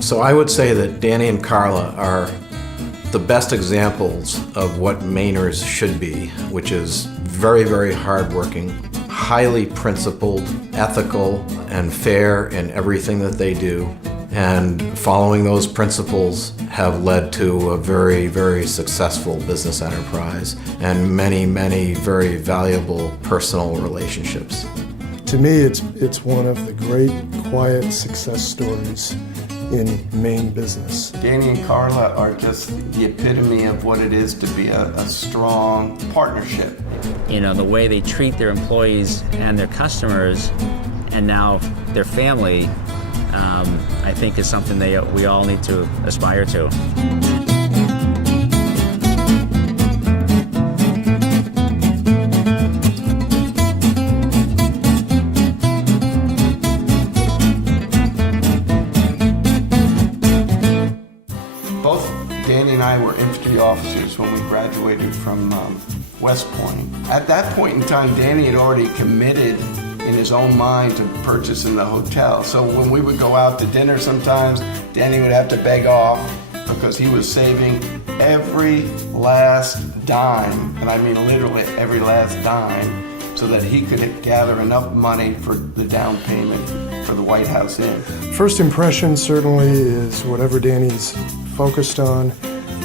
So I would say that Danny and Carla are the best examples of what Mainers should be, which is very, very hardworking, highly principled, ethical, and fair in everything that they do. And following those principles have led to a very, very successful business enterprise and many, many very valuable personal relationships. To me, it's one of the great, quiet success stories in Maine business. Danny and Carla are just the epitome of what it is to be a strong partnership. You know, the way they treat their employees and their customers, and now their family, I think is something we all need to aspire to. Both Danny and I were infantry officers when we graduated from West Point. At that point in time, Danny had already committed in his own mind to purchasing the hotel. So when we would go out to dinner sometimes, Danny would have to beg off because he was saving every last dime, and I mean literally every last dime, so that he could gather enough money for the down payment for the White House Inn. First impression certainly is whatever Danny's focused on,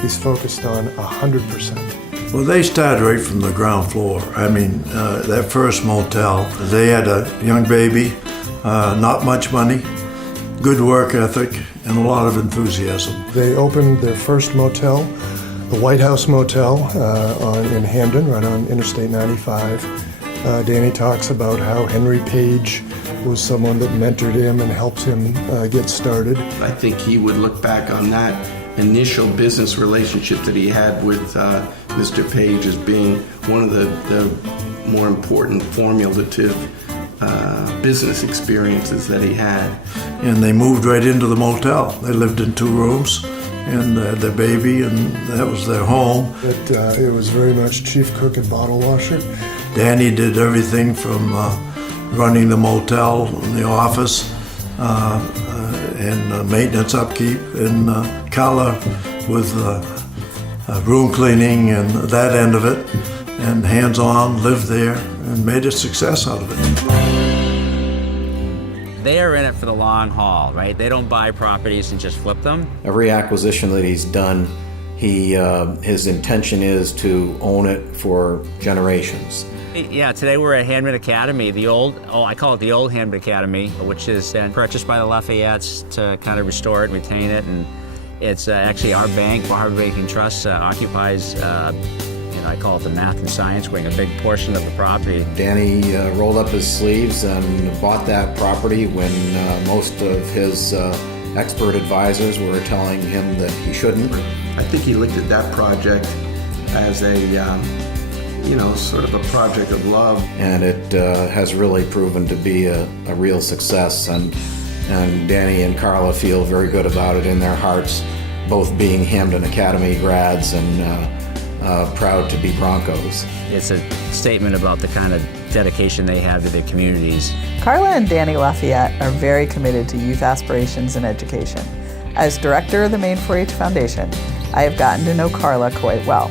he's focused on 100%. Well, they started right from the ground floor. I mean, that first motel, they had a young baby, not much money, good work ethic, and a lot of enthusiasm. They opened their first motel, the White House Motel in Hamden, right on Interstate 95. Danny talks about how Henry Page was someone that mentored him and helped him get started. I think he would look back on that initial business relationship that he had with Mr. Page as being one of the more important formulative business experiences that he had. And they moved right into the motel. They lived in 2 rooms and had their baby, and that was their home. It was very much chief cook and bottle washer. Danny did everything from running the motel and the office and maintenance upkeep, and Carla with room cleaning and that end of it, and hands-on, lived there and made a success out of it. They are in it for the long haul, right? They don't buy properties and just flip them. Every acquisition that he's done, his intention is to own it for generations. Yeah, today we're at Handman Academy, I call it the old Handman Academy, which is then purchased by the Lafayettes to kind of restore it, retain it, and it's actually our bank, Harvard Banking Trust, occupies, I call it the math and science wing, a big portion of the property. Danny rolled up his sleeves and bought that property when most of his expert advisors were telling him that he shouldn't. I think he looked at that project as a sort of a project of love. And it has really proven to be a real success, and Danny and Carla feel very good about it in their hearts, both being Hamden Academy grads and proud to be Broncos. It's a statement about the kind of dedication they have to their communities. Carla and Danny Lafayette are very committed to youth aspirations and education. As director of the Maine 4-H Foundation, I have gotten to know Carla quite well.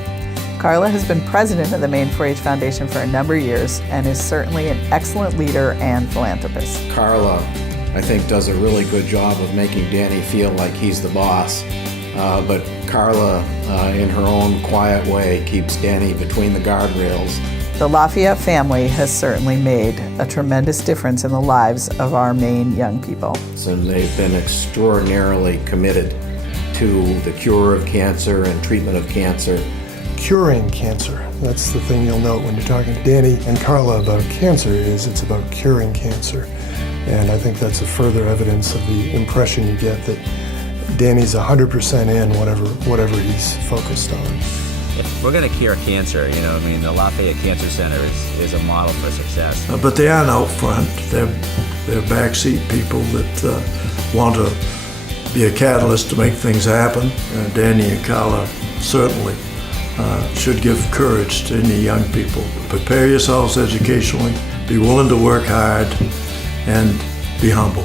Carla has been president of the Maine 4-H Foundation for a number of years and is certainly an excellent leader and philanthropist. Carla, I think, does a really good job of making Danny feel like he's the boss, but Carla, in her own quiet way, keeps Danny between the guardrails. The Lafayette family has certainly made a tremendous difference in the lives of our Maine young people. And they've been extraordinarily committed to the cure of cancer and treatment of cancer. Curing cancer. That's the thing you'll note when you're talking to Danny and Carla about cancer, is it's about curing cancer. And I think that's a further evidence of the impression you get that Danny's 100% in whatever he's focused on. If we're going to cure cancer, the Lafayette Cancer Center is a model for success. But they aren't out front. They're backseat people that want to be a catalyst to make things happen. Danny and Carla certainly should give courage to any young people. Prepare yourselves educationally, be willing to work hard, and be humble.